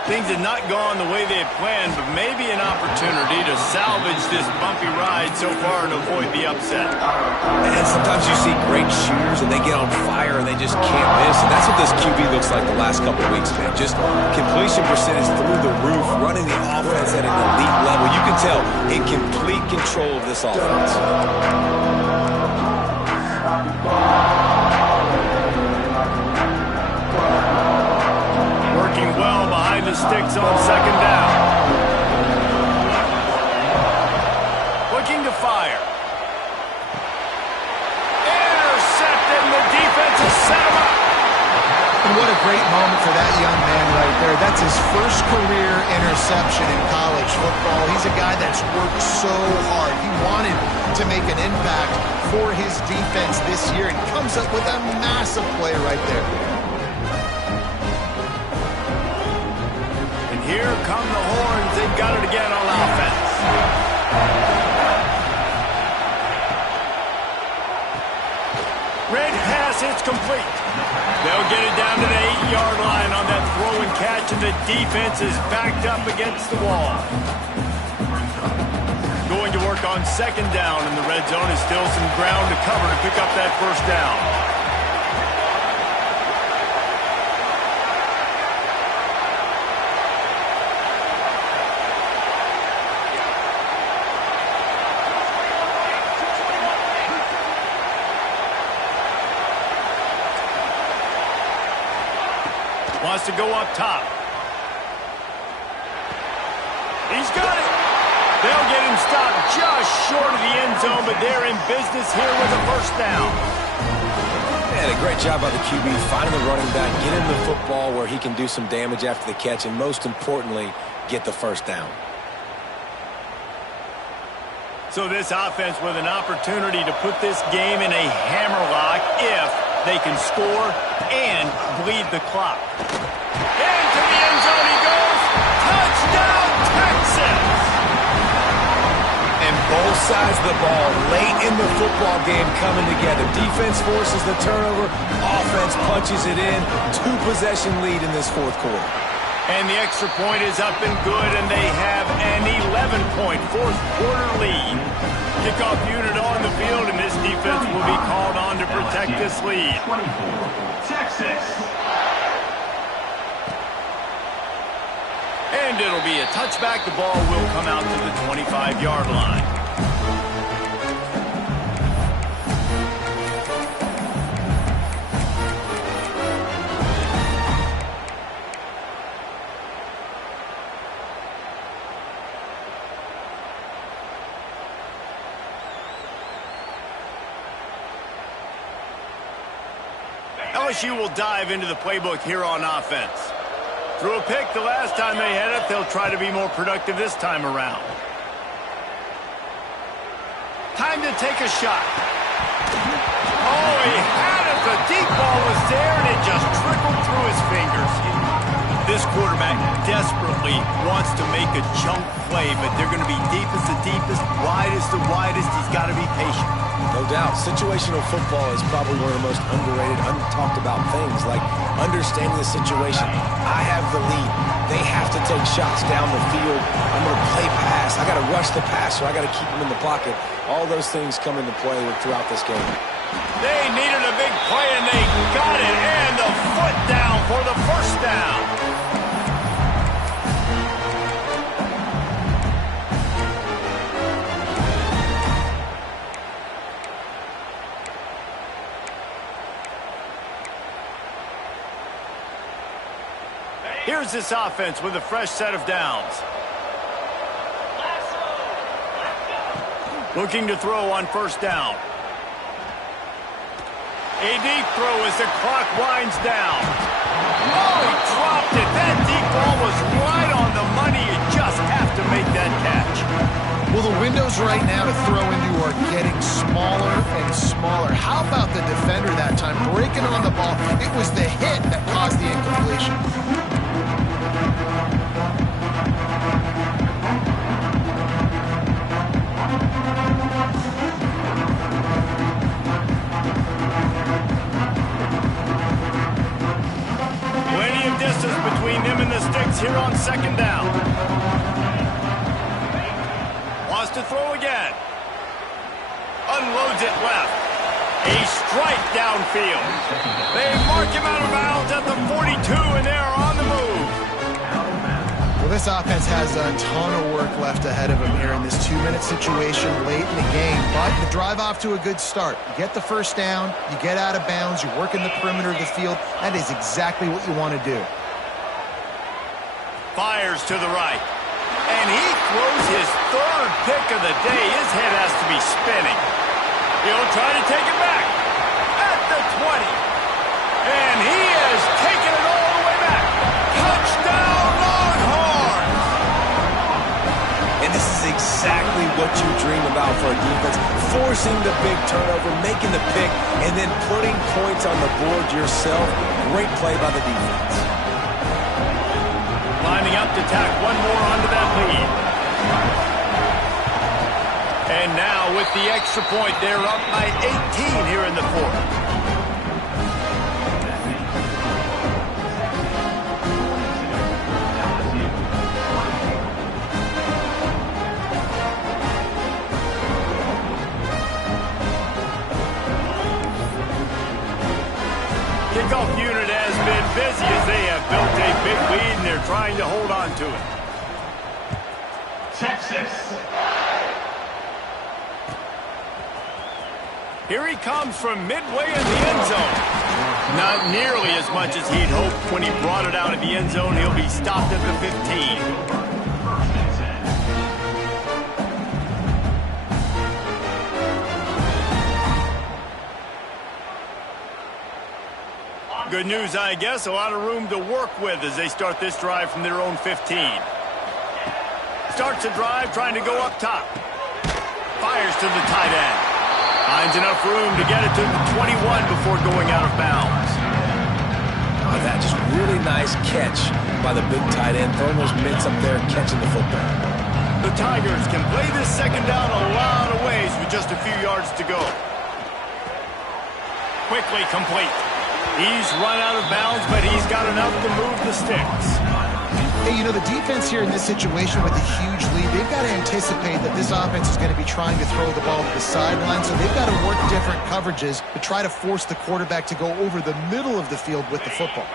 Things had not gone the way they had planned, but maybe an opportunity to salvage this bumpy ride so far and avoid the upset. And sometimes you see great shooters and they get on fire and they just can't miss. And that's what this QB looks like the last couple of weeks, man. Just completion percentage through the roof, running the offense at an elite level. You can tell in complete control of this offense. Working well behind the sticks on second down. Looking to fire. Intercepted, and the defense has set him up. And what a great moment for that young man right there. That's his first career interception in college football. He's a guy that's worked so hard. He wanted to make an impact for his defense this year and comes up with a massive play right there. Here come the horns. They've got it again on offense. Red pass, it's complete. They'll get it down to the 8-yard line on that throw and catch, and the defense is backed up against the wall. Going to work on second down, and the red zone is still some ground to cover to pick up that first down. Wants to go up top. He's got it. They'll get him stopped just short of the end zone, but they're in business here with a first down. Man, a great job by the QB finding the running back, get him the football where he can do some damage after the catch, and most importantly, get the first down. So this offense with an opportunity to put this game in a hammerlock if they can score and bleed the clock. Into the end zone he goes. Touchdown, Texas! And both sides of the ball late in the football game coming together. Defense forces the turnover. Offense punches it in. 2-possession lead in this fourth quarter. And the extra point is up and good, and they have an 11-point fourth quarter lead. Kickoff unit on the field, and this defense will be called on to protect this lead. 24, Texas. And it'll be a touchback. The ball will come out to the 25-yard line. LSU will dive into the playbook here on offense. Threw a pick the last time they had it. They'll try to be more productive this time around. Time to take a shot. Oh, he had it. The deep ball was there, and it just trickled through his fingers. This quarterback desperately wants to make a chunk play, but they're going to be deepest the deepest, widest the widest. He's got to be patient. No doubt, situational football is probably one of the most underrated, untalked about things, like understanding the situation. I have the lead. They have to take shots down the field. I'm going to play pass. I got to rush the passer. I got to keep him in the pocket. All those things come into play throughout this game. They needed a big play, and they got it. And the foot down for the first down. Here's this offense with a fresh set of downs. Looking to throw on first down. A deep throw as the clock winds down. Oh, he dropped it. That deep ball was right on the money. You just have to make that catch. Well, the windows right now to throw into are getting smaller and smaller. How about the defender that time breaking on the ball? It was the hit that caused the incompletion. Plenty of distance between him and the sticks offense here on second down. Wants to throw again. Unloads it left. A strike downfield. They mark him out of bounds at the 42, and they are on the move. Well, this offense has a ton of work left ahead of them here in this 2-minute situation late in the game. But the drive off to a good start. You get the first down, you get out of bounds, you work in the perimeter of the field. That is exactly what you want to do. Fires to the right. And he throws his third pick of the day. His head has to be spinning. He'll try to take it back at the 20. And he has taken it all the way back. Touchdown, Longhorns! And this is exactly what you dream about for a defense. Forcing the big turnover, making the pick, and then putting points on the board yourself. Great play by the defense. Lining up to tack one more onto that lead. And now with the extra point, they're up by 18 here in the fourth. Kickoff unit has been busy as they have built a big lead and they're trying to hold on to it. Texas. Here he comes from midway in the end zone. Not nearly as much as he'd hoped when he brought it out of the end zone. He'll be stopped at the 15. Good news, I guess. A lot of room to work with as they start this drive from their own 15. Starts a drive trying to go up top. Fires to the tight end. Finds enough room to get it to the 21 before going out of bounds. Oh, that just really nice catch by the big tight end. Throwing those mitts up there, catching the football. The Tigers can play this second down a lot of ways with just a few yards to go. Quickly complete. He's run out of bounds, but he's got enough to move the sticks. Hey, you know, the defense here in this situation with a huge lead, they've got to anticipate that this offense is going to be trying to throw the ball to the sideline, so they've got to work different coverages to try to force the quarterback to go over the middle of the field with the football.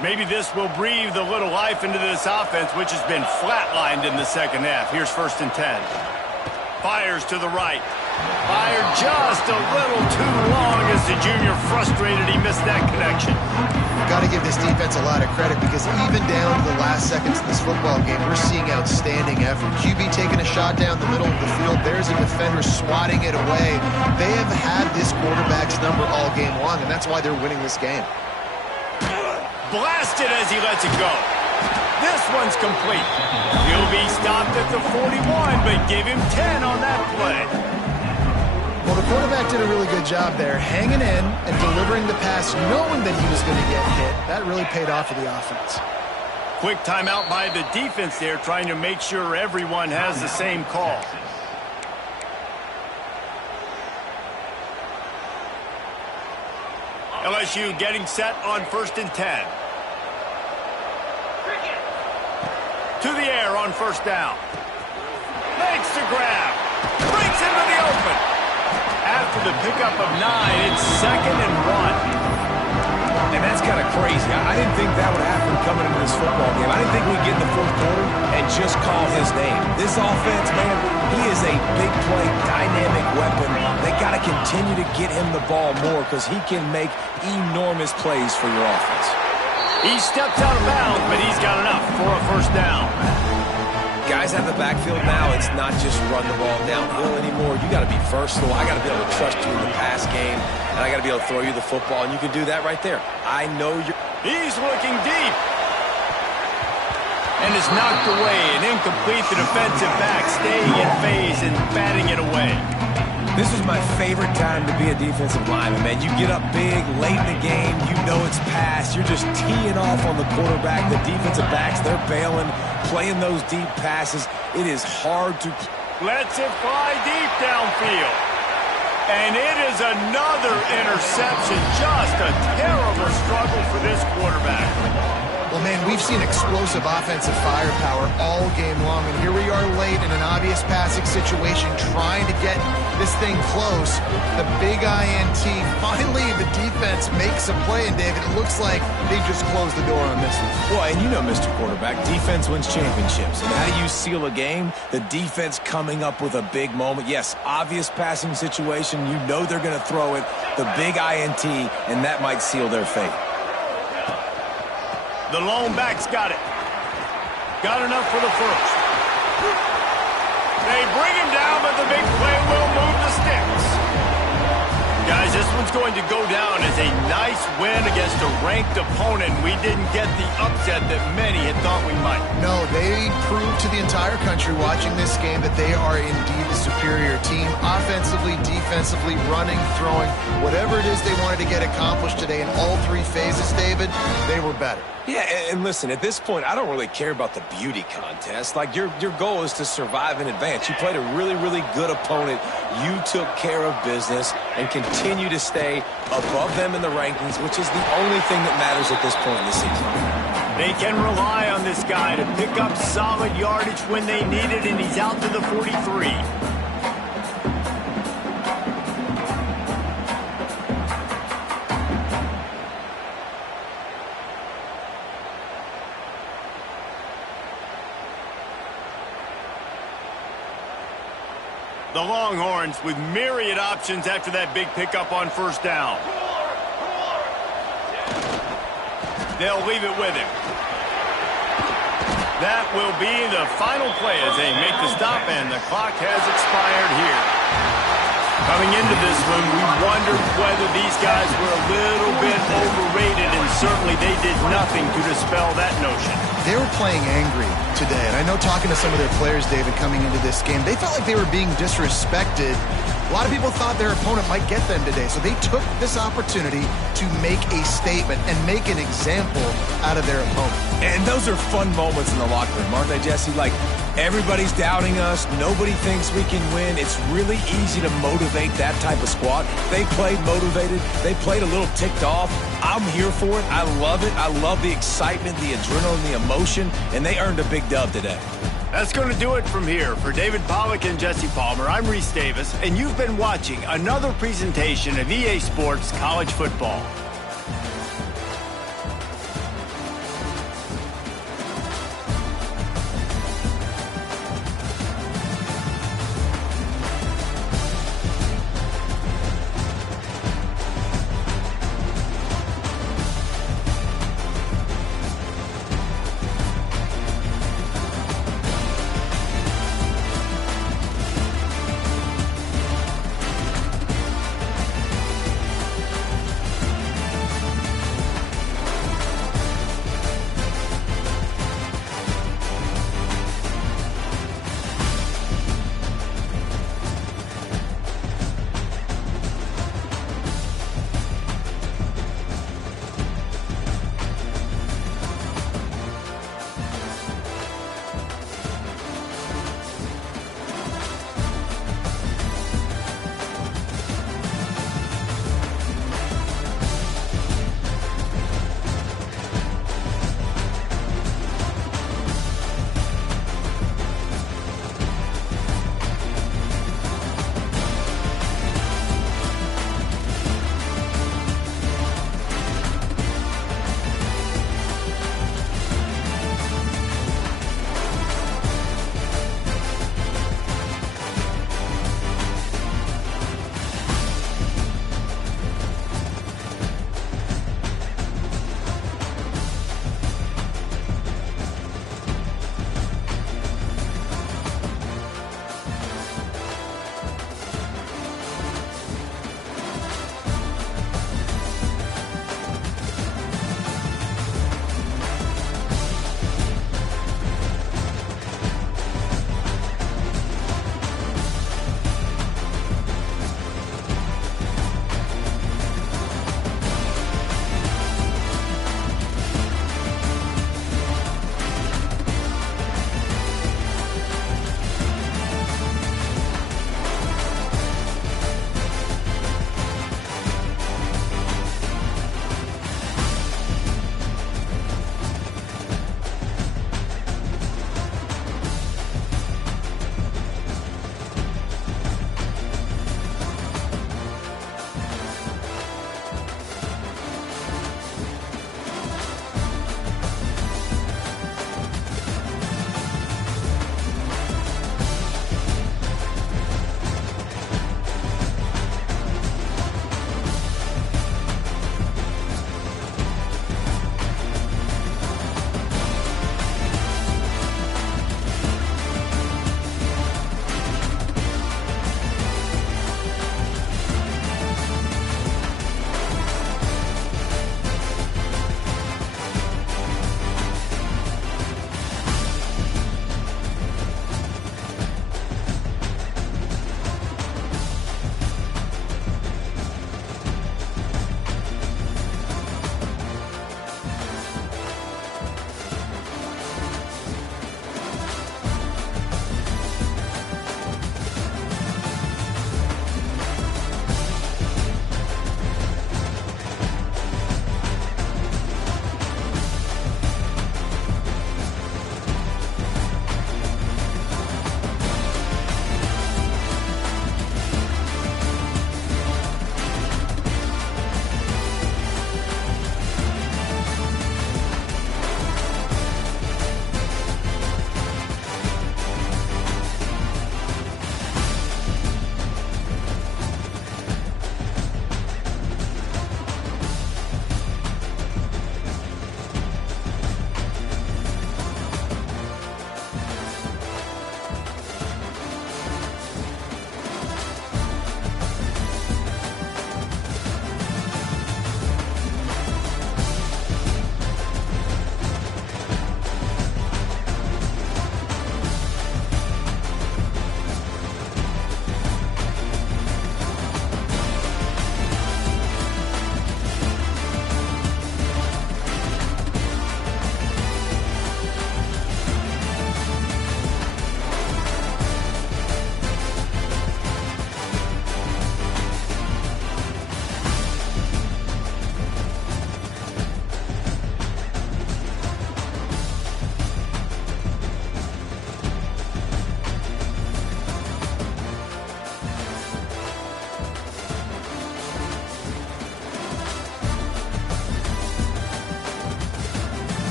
Maybe this will breathe a little life into this offense, which has been flatlined in the second half. Here's 1st and 10. Fires to the right. Fired just a little too long as the junior frustrated he missed that connection. Got to give this defense a lot of credit because even down to the last seconds in this football game, we're seeing outstanding effort. QB taking a shot down the middle of the field. There's a defender swatting it away. They have had this quarterback's number all game long, and that's why they're winning this game. Blasted as he lets it go. This one's complete. He'll be stopped at the 41, but give him 10 on that play. Well, the quarterback did a really good job there, hanging in and delivering the pass, knowing that he was going to get hit. That really paid off for the offense. Quick timeout by the defense there, trying to make sure everyone has the same call. LSU getting set on 1st and 10. To the air on 1st down. Makes the grab. Breaks into the open. After the pickup of 9, it's 2nd and 1. And that's kind of crazy. I didn't think that would happen coming into this football game. I didn't think we'd get in the 4th quarter and just call his name. This offense, man, he is a big play, dynamic weapon. They got to continue to get him the ball more because he can make enormous plays for your offense. He steps out of bounds, but he's got enough for a 1st down. Guys have the backfield now. It's not just run the ball downhill anymore. You got to be versatile. I got to be able to trust you in the pass game, and I got to be able to throw you the football, and you can do that right there. I know you're... He's looking deep. And is knocked away and incomplete. The defensive back staying in phase and batting it away. This is my favorite time to be a defensive lineman, man. You get up big, late in the game, you know it's past. You're just teeing off on the quarterback. The defensive backs, they're bailing, playing those deep passes. It is hard to... Lets it fly deep downfield. And it is another interception. Just a terrible struggle for this quarterback. Well, man, we've seen explosive offensive firepower all game long, and here we are late in an obvious passing situation trying to get this thing close. The big INT, finally the defense makes a play, and David, it looks like they just closed the door on this one. Well, and you know, Mr. Quarterback, defense wins championships. And how do you seal a game? The defense coming up with a big moment. Yes, obvious passing situation. You know they're going to throw it. The big INT, and that might seal their fate. The lone back's got it. Got enough for the first. They bring him down, but the big play will move the sticks. Guys, this one's going to go down as a nice win against a ranked opponent. We didn't get the upset that many had thought we might. No, they proved to the entire country watching this game that they are indeed the superior team. Offensively, defensively, running, throwing, whatever it is they wanted to get accomplished today in all three phases, David, they were better. Yeah, and listen, at this point, I don't really care about the beauty contest. Like, your goal is to survive and advance. You played a really, really good opponent. You took care of business and continue to stay above them in the rankings, which is the only thing that matters at this point in the season. They can rely on this guy to pick up solid yardage when they need it, and he's out to the 43. The Longhorns with myriad options after that big pickup on first down. They'll leave it with him. That will be the final play as they make the stop, and the clock has expired here. Coming into this one, we wondered whether these guys were a little bit overrated, and certainly they did nothing to dispel that notion. They were playing angry today, and I know talking to some of their players, David, coming into this game, they felt like they were being disrespected. A lot of people thought their opponent might get them today, so they took this opportunity to make a statement and make an example out of their opponent. And those are fun moments in the locker room, aren't they, Jesse? Like, everybody's doubting us. Nobody thinks we can win. It's really easy to motivate that type of squad. They played motivated. They played a little ticked off. I'm here for it. I love it. I love the excitement, the adrenaline, the emotion, and they earned a big dub today. That's going to do it from here. For David Pollack and Jesse Palmer, I'm Reese Davis, and you've been watching another presentation of EA Sports College Football.